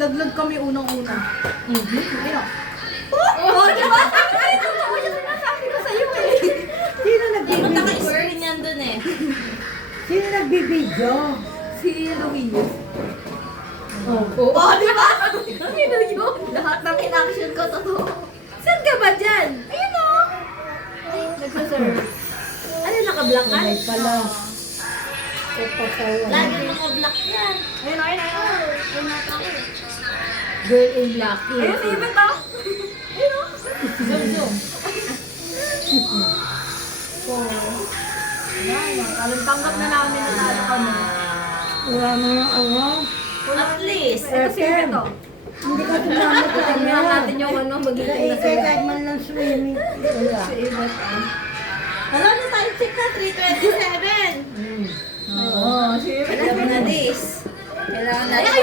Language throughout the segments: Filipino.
Laglag kami unang-una. Ayun. Oh, di ba? Sabi ko sa'yo eh. Sino Ba't nagbibidyo? naka-screen yan dun eh? Sino nagbibidyo? Si Luis. Oh. Oh, di ba? Sino yun? Lahat ng in-action ko totoo. Saan ka ba dyan? Ayun o. Nagsaserve. Ano, naka-block ka? Ay pala. Papasawa. Lagi naka-block yan. Ayun, ayun, ayun. Ayun na ako. Girl in black. Ayun, si Ibet ah. Ayun o. Zoom, zoom. Alam, tanggap na namin na talo kami. Wala mo yung awa. At least. Ito si Ibet o. Hindi ka tumama sa Tingnan kanya. natin yung ano, magiging na Naisay sila. kahit man lang swimming. Wala. Si Ibet ah. Alam na time check na, 3:27. Oo, si Ibet. Kailangan na this. Kailangan na this.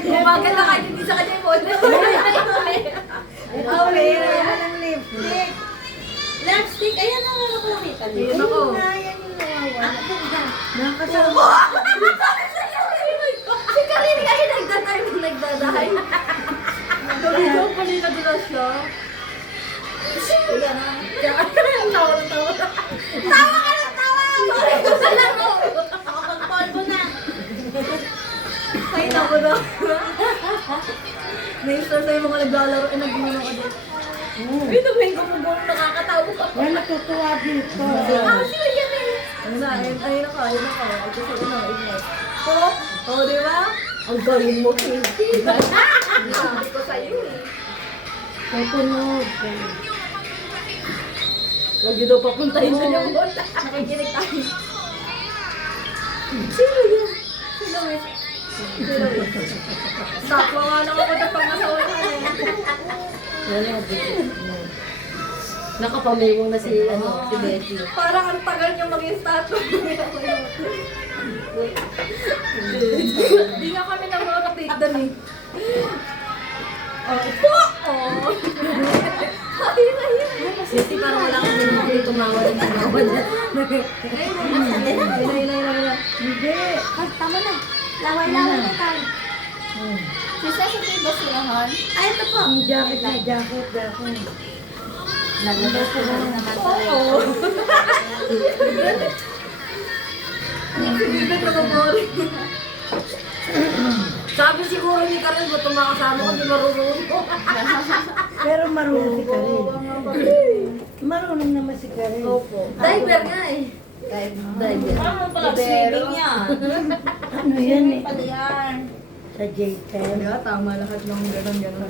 Umagal na kayo din sa kanya yung ball. Okay, wala ng lipstick. Lipstick, ayan na ano ko nakita Ayun dito. ako. Ayun na, yan yung nawawala. Ang ganda. Nakasama. Si Karin kayo nagdadahay na nagdadahay. Gabi ko, kanina din na siya. Wala na. Tawa na tawa. Tawa ka na, tawa! Alam mo! Nakapagpolvo na. Ay, naku na. Na-install sa yung mga naglalaro, eh, nag-uno ka din. Ito, may gumugong nakakatawa ka. Yan, natutuwa dito. Actually, yan eh. Ano na, ayun na ka, ayun na ka. Ito sa una, ignite. Oo, di ba? Ang galing mo, Pinky. Sabi ko sa'yo eh. Tutunog. Huwag yun daw papuntahin sa yung ball. Nakikinig tayo. Sino yun? Sino yun? Sino yun? Sakwa nga lang ako na pangasawa ka Nakapamilmong na si, si Becky. Parang ang tagal niyong maging statue. Hindi nga kami nag-rotate doon eh. Po! Oh! Ayun, ayun. Kasi parang wala kang ginawang hindi tumawa ng tumawa na. Ayun. Hindi. Tama na. Laway-laway na tayo. Sisa sa tiba siyahan. Ay, ito po. Yung jacket na jacket ako. Lalabas ko na naman tayo. Oo. Hindi na boring. Sabi siguro ni Karen, ba't tumakasama ko, di marunong ko. Pero marunong si Karin. Oo, nga pala eh. Marunong naman si Karin. Opo. Diver nga eh. Diver. Ano pala swimming yan? Ano yan eh? Pala yan. Sa J10. Kaya tama lahat ng gano'n-gano'n.